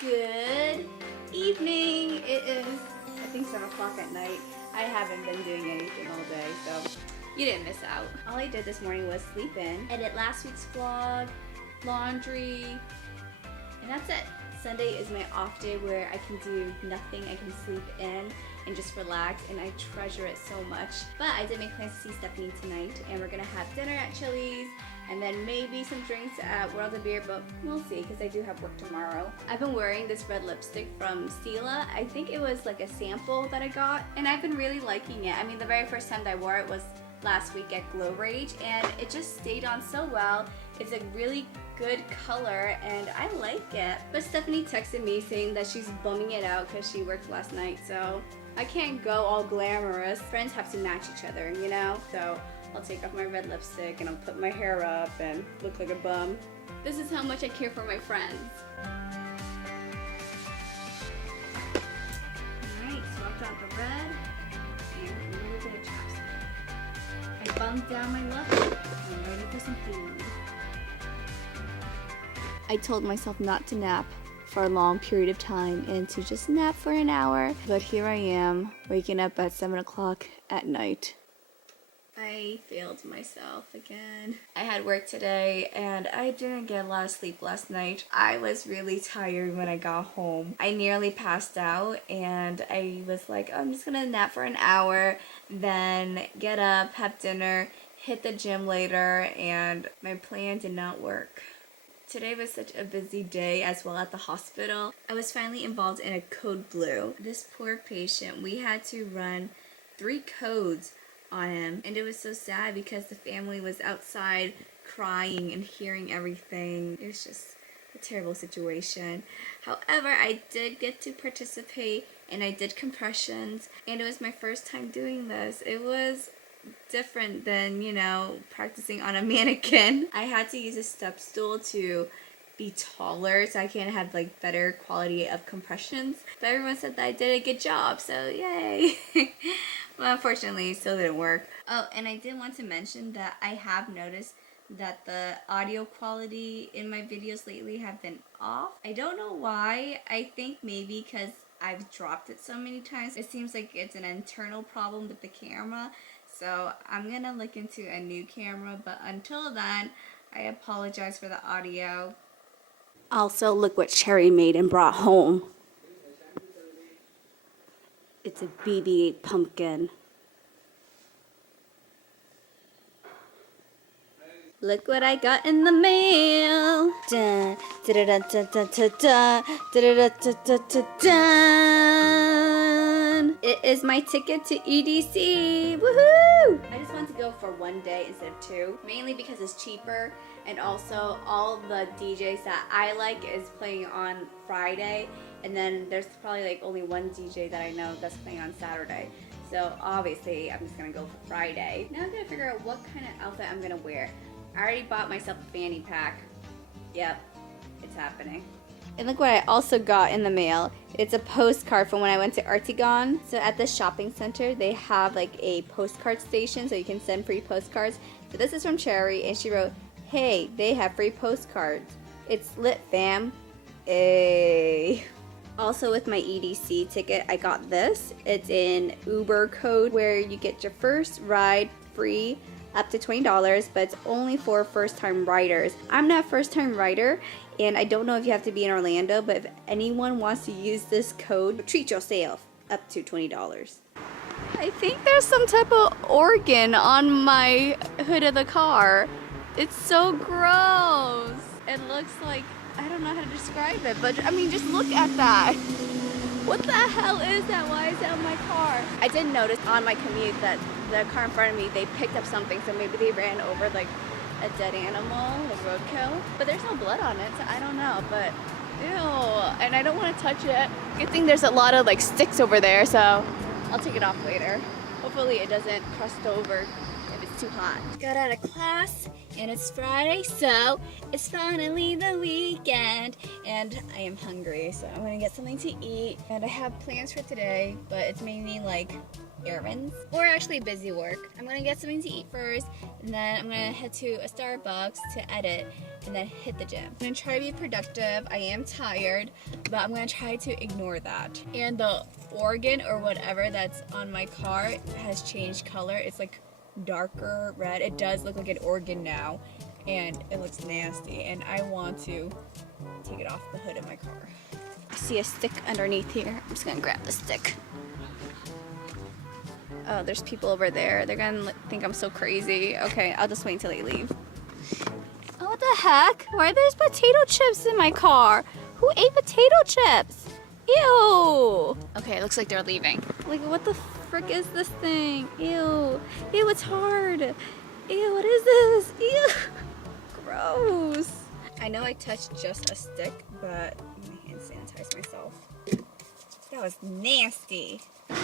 Good evening. It is, I think, 7 o'clock at night. I haven't been doing anything all day, so you didn't miss out. All I did this morning was sleep in, edit last week's vlog, laundry, and that's it. Sunday is my off day where I can do nothing. I can sleep in and just relax, and I treasure it so much. But I did make plans to see Stephanie tonight, and we're gonna have dinner at Chili's, and then maybe some drinks at World of Beer, but we'll see because I do have work tomorrow. I've been wearing this red lipstick from Stila. I think it was like a sample that I got, and I've been really liking it. I mean, the very first time that I wore it was last week at Glow Rage, and it just stayed on so well. It's a really good color, and I like it. But Stephanie texted me saying that she's bumming it out because she worked last night, so I can't go all glamorous. Friends have to match each other, you know? So I'll take off my red lipstick and I'll put my hair up and look like a bum. This is how much I care for my friends. Alright, swapped out the red and a little bit of chapstick. I bumped down my look. I'm ready for some food. I told myself not to nap for a long period of time and to just nap for an hour, but here I am waking up at 7 o'clock at night. I failed myself again. I had work today and I didn't get a lot of sleep last night. I was really tired when I got home. I nearly passed out and I was like, oh, I'm just gonna nap for an hour, then get up, have dinner, hit the gym later, and my plan did not work. Today was such a busy day as well at the hospital. I was finally involved in a code blue. This poor patient, we had to run 3 codes on him, and it was so sad because the family was outside crying and hearing everything. It was just a terrible situation. However, I did get to participate and I did compressions, and it was my first time doing this. It was different than, you know, practicing on a mannequin. I had to use a step stool to be taller so I can have like better quality of compressions, but everyone said that I did a good job, so yay. Well, unfortunately it still didn't work. Oh, and I did want to mention that I have noticed that the audio quality in my videos lately have been off. I don't know why. I think maybe because I've dropped it so many times. It seems like it's an internal problem with the camera. So I'm gonna look into a new camera, but until then, I apologize for the audio. Also, look what Cherry made and brought home. It's a BB-8 pumpkin. Look what I got in the mail. Dun, da da da da da da da da da da dun. It is my ticket to EDC. Woohoo! I just want to go for 1 day instead of 2, mainly because it's cheaper, and also all the DJs that I like is playing on Friday, and then there's probably like only one DJ that I know that's playing on Saturday. So obviously I'm just gonna go for Friday. Now I'm gonna figure out what kind of outfit I'm gonna wear. I already bought myself a fanny pack. Yep, it's happening. And look what I also got in the mail. It's a postcard from when I went to Artigon. So at the shopping center, they have like a postcard station so you can send free postcards. So this is from Cherry, and she wrote, hey, they have free postcards. It's lit, fam. Ay. Also with my EDC ticket, I got this. It's an Uber code where you get your first ride free up to $20, but it's only for first-time riders. I'm not a first-time rider, and I don't know if you have to be in Orlando, but if anyone wants to use this code, treat yourself up to $20. I think there's some type of organ on my hood of the car. It's so gross. It looks like, I don't know how to describe it, but I mean, just look at that. What the hell is that? Why is that on my car? I did notice on my commute that the car in front of me, they picked up something, so maybe they ran over like a dead animal, like roadkill. But there's no blood on it, so I don't know, but ew. And I don't want to touch it. Good thing there's a lot of like sticks over there, so I'll take it off later. Hopefully it doesn't crust over if it's too hot. Got out of class, and it's Friday, so it's finally the weekend, and I am hungry, so I'm gonna get something to eat. And I have plans for today, but it's mainly like errands or actually busy work. I'm gonna get something to eat first, and then I'm gonna head to a Starbucks to edit, and then hit the gym. I'm gonna try to be productive. I am tired, but I'm gonna try to ignore that. And the organ or whatever that's on my car has changed color. It's like darker red. It does look like an organ now, and it looks nasty, and I want to take it off the hood of my car. I see a stick underneath here. I'm just gonna grab the stick. Oh, there's people over there. They're gonna think I'm so crazy. Okay, I'll just wait until they leave. Oh, what the heck? Why are there potato chips in my car? Who ate potato chips? Ew. Okay, it looks like they're leaving. Like, what the frick is this thing? Ew. Ew, it's hard. Ew, what is this? Ew. Gross. I know I touched just a stick, but I'm gonna hand sanitize myself. That was nasty.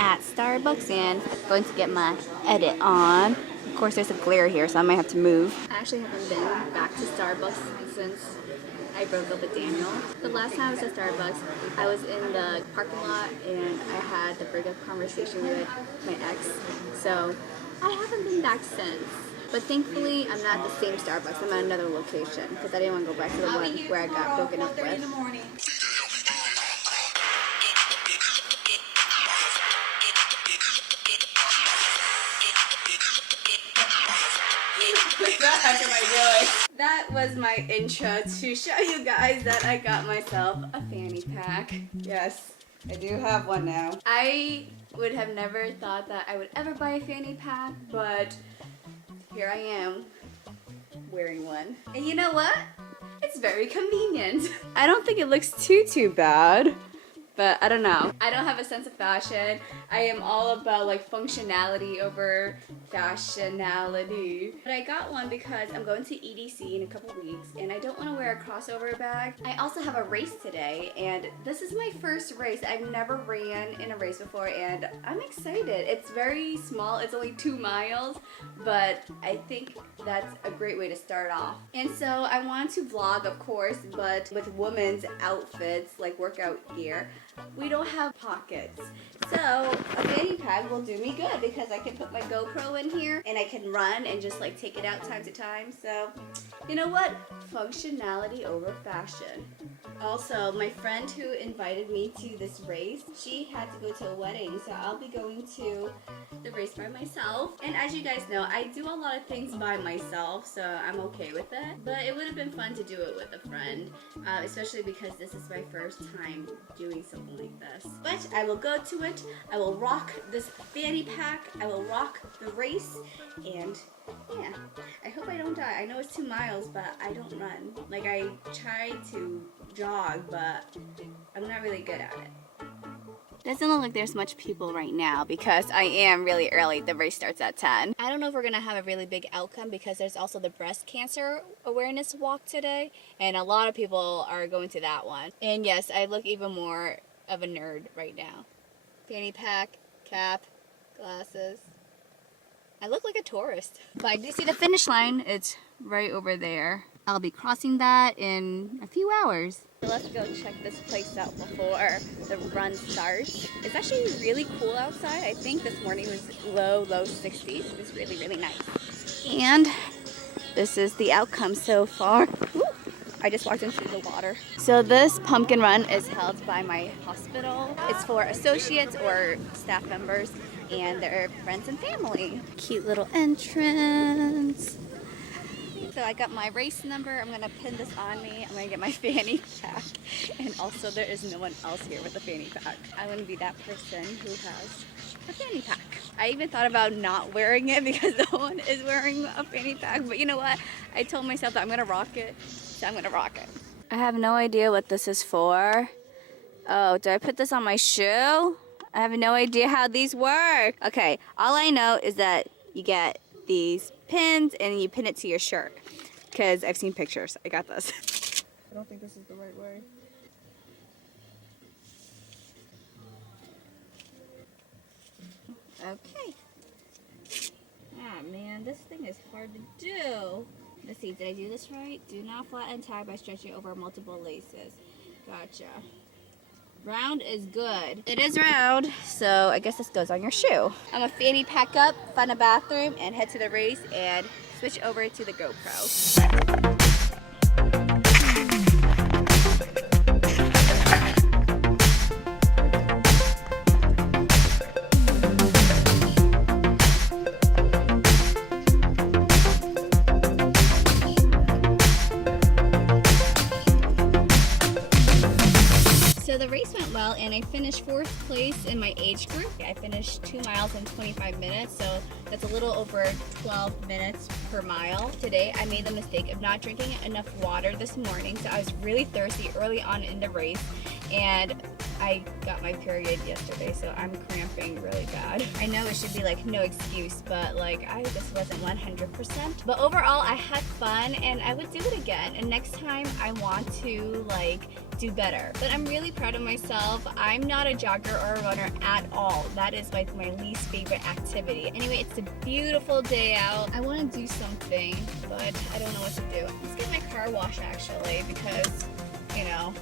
At Starbucks and going to get my edit on. Of course, there's a glare here, so I might have to move. I actually haven't been back to Starbucks since I broke up with Daniel. The last time I was at Starbucks, I was in the parking lot and I had the breakup conversation with my ex. So I haven't been back since. But thankfully, I'm not at the same Starbucks. I'm at another location because I didn't want to go back to the one where I got broken up with. That was my intro to show you guys that I got myself a fanny pack. Yes, I do have one now. I would have never thought that I would ever buy a fanny pack, but here I am wearing one. And you know what? It's very convenient. I don't think it looks too bad. But I don't know. I don't have a sense of fashion. I am all about like functionality over fashionality. But I got one because I'm going to EDC in a couple weeks and I don't want to wear a crossover bag. I also have a race today and this is my first race. I've never ran in a race before and I'm excited. It's very small. It's only 2 miles, but I think that's a great way to start off. And so I wanted to vlog, of course, but with women's outfits, like workout gear, we don't have pockets. So a fanny pack will do me good because I can put my GoPro in here and I can run and just like take it out time to time. So you know what? Functionality over fashion. Also, my friend who invited me to this race, she had to go to a wedding, so I'll be going to the race by myself. And as you guys know, I do a lot of things by myself, so I'm okay with it. But it would have been fun to do it with a friend, especially because this is my first time doing something like this. But I will go to it. I will rock this fanny pack. I will rock the race, and yeah, I hope I don't die. I know it's 2 miles, but I don't run. Like, I try to jog, but I'm not really good at it. Doesn't look like there's much people right now because I am really early. The race starts at 10. I don't know if we're gonna have a really big outcome because there's also the breast cancer awareness walk today, and a lot of people are going to that one. And yes, I look even more of a nerd right now. Fanny pack, cap, glasses. I look like a tourist. But I do see the finish line. It's right over there. I'll be crossing that in a few hours. So let's go check this place out before the run starts. It's actually really cool outside. I think this morning was low 60s. It was really, really nice. And this is the outcome so far. Ooh, I just walked into the water. So this pumpkin run is held by my hospital. It's for associates or staff members and their friends and family. Cute little entrance. So I got my race number. I'm gonna pin this on me. I'm gonna get my fanny pack. And also there is no one else here with a fanny pack. I'm gonna be that person who has a fanny pack. I even thought about not wearing it because no one is wearing a fanny pack. But you know what? I told myself that I'm gonna rock it. So I'm gonna rock it. I have no idea what this is for. Oh, do I put this on my shoe? I have no idea how these work. Okay, all I know is that you get these pins and you pin it to your shirt. Because I've seen pictures. I got this. I don't think this is the right way. Okay. Ah, man, this thing is hard to do. Let's see, did I do this right? Do not flatten tie by stretching over multiple laces. Gotcha. Round is good. It is round, so I guess this goes on your shoe. I'm gonna fanny pack up, find a bathroom, and head to the race and switch over to the GoPro. So the race went well and I finished 4th place in my age group. I finished 2 miles in 25 minutes, so that's a little over 12 minutes per mile. Today I made the mistake of not drinking enough water this morning, so I was really thirsty early on in the race, and I got my period yesterday, so I'm cramping really bad. I know it should be like no excuse, but like I just wasn't 100%. But overall I had fun and I would do it again, and next time I want to like do better. But I'm really proud of myself. I'm not a jogger or a runner at all. That is like my least favorite activity. Anyway, it's a beautiful day out. I want to do something, but I don't know what to do. Let's get my car washed actually, because you know,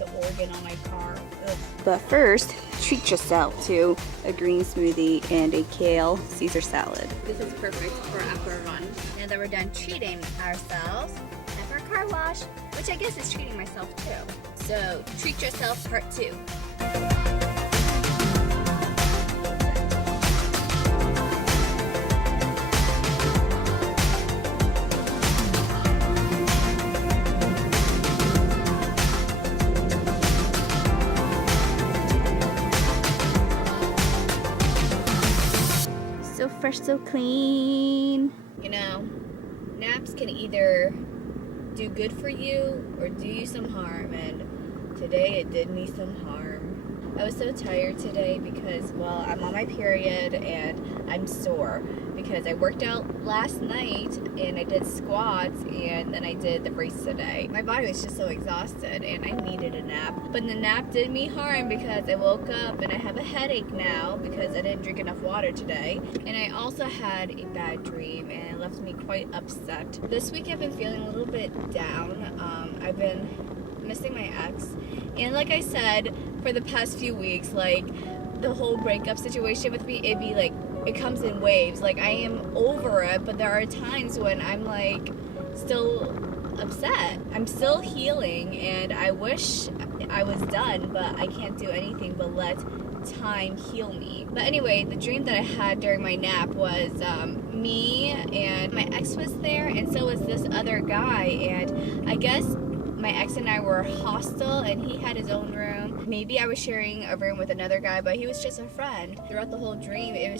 the organ on my car. Ugh. But first, treat yourself to a green smoothie and a kale Caesar salad. This is perfect for after a run. Now that we're done treating ourselves, have our car wash, which I guess is treating myself too. So, treat yourself part 2. So fresh, so clean. You know, naps can either do good for you or do you some harm, and today it did me some harm. I was so tired today because, well, I'm on my period and I'm sore because I worked out last night and I did squats and then I did the race today. My body was just so exhausted and I needed a nap. But the nap did me harm because I woke up and I have a headache now because I didn't drink enough water today. And I also had a bad dream and it left me quite upset. This week I've been feeling a little bit down. I've been missing my ex, and like I said, for the past few weeks, like the whole breakup situation with me, it'd be like it comes in waves. Like I am over it, but there are times when I'm like still upset. I'm still healing and I wish I was done, but I can't do anything but let time heal me. But anyway, the dream that I had during my nap was me and my ex was there, and so was this other guy, and I guess my ex and I were hostile and he had his own room. Maybe I was sharing a room with another guy, but he was just a friend. Throughout the whole dream, it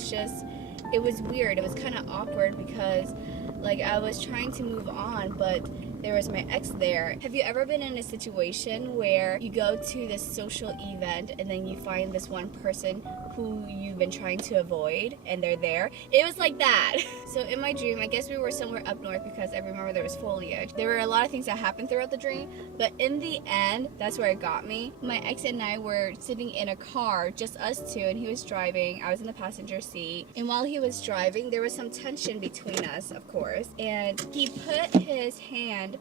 was weird. It was kind of awkward because like I was trying to move on, but there was my ex there. Have you ever been in a situation where you go to this social event and then you find this one person who you've been trying to avoid and they're there? It was like that. So in my dream, I guess we were somewhere up north because I remember there was foliage. There were a lot of things that happened throughout the dream, but in the end, that's where it got me. My ex and I were sitting in a car, just us two, and he was driving. I was in the passenger seat. And while he was driving, there was some tension between us, of course. And he put his hand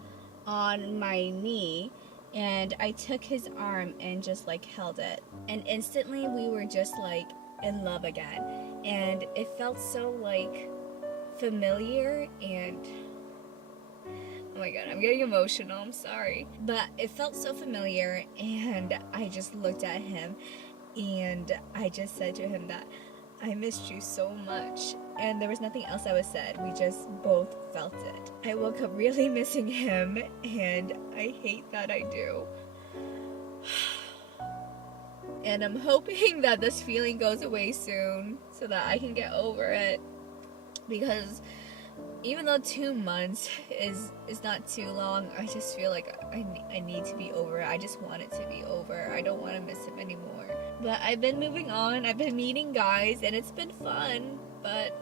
on my knee and I took his arm and just like held it, and instantly we were just like in love again, and it felt so like familiar, and oh my god, I'm getting emotional, I'm sorry, but it felt so familiar, and I just looked at him and I just said to him that I missed you so much, and there was nothing else that was said. We just both felt it. I woke up really missing him, and I hate that I do. And I'm hoping that this feeling goes away soon so that I can get over it, because even though 2 months is not too long, I just feel like I need to be over it. I just want it to be over. I don't want to miss him anymore. But I've been moving on. I've been meeting guys and it's been fun, but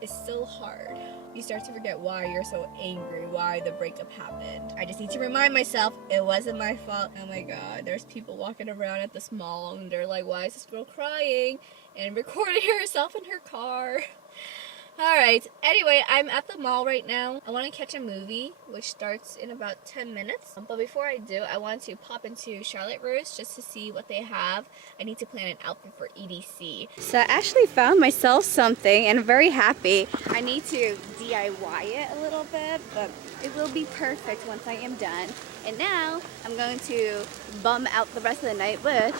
it's still hard. You start to forget why you're so angry, why the breakup happened. I just need to remind myself it wasn't my fault. Oh my god, there's people walking around at this mall and they're like, why is this girl crying and recording herself in her car? Alright, anyway, I'm at the mall right now. I want to catch a movie, which starts in about 10 minutes. But before I do, I want to pop into Charlotte Russe just to see what they have. I need to plan an outfit for EDC. So I actually found myself something, and I'm very happy. I need to DIY it a little bit, but it will be perfect once I am done. And now, I'm going to bum out the rest of the night with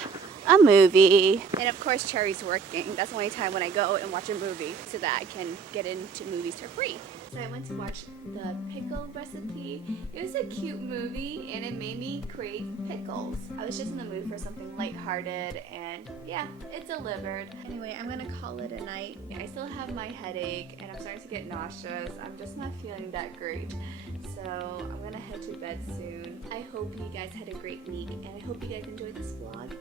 a movie. And of course Cherry's working. That's the only time when I go and watch a movie so that I can get into movies for free. So I went to watch the pickle recipe. It was a cute movie and it made me crave pickles. I was just in the mood for something lighthearted and yeah, it delivered. Anyway, I'm gonna call it a night. I still have my headache and I'm starting to get nauseous. I'm just not feeling that great. So I'm gonna head to bed soon. I hope you guys had a great week and I hope you guys enjoyed this vlog.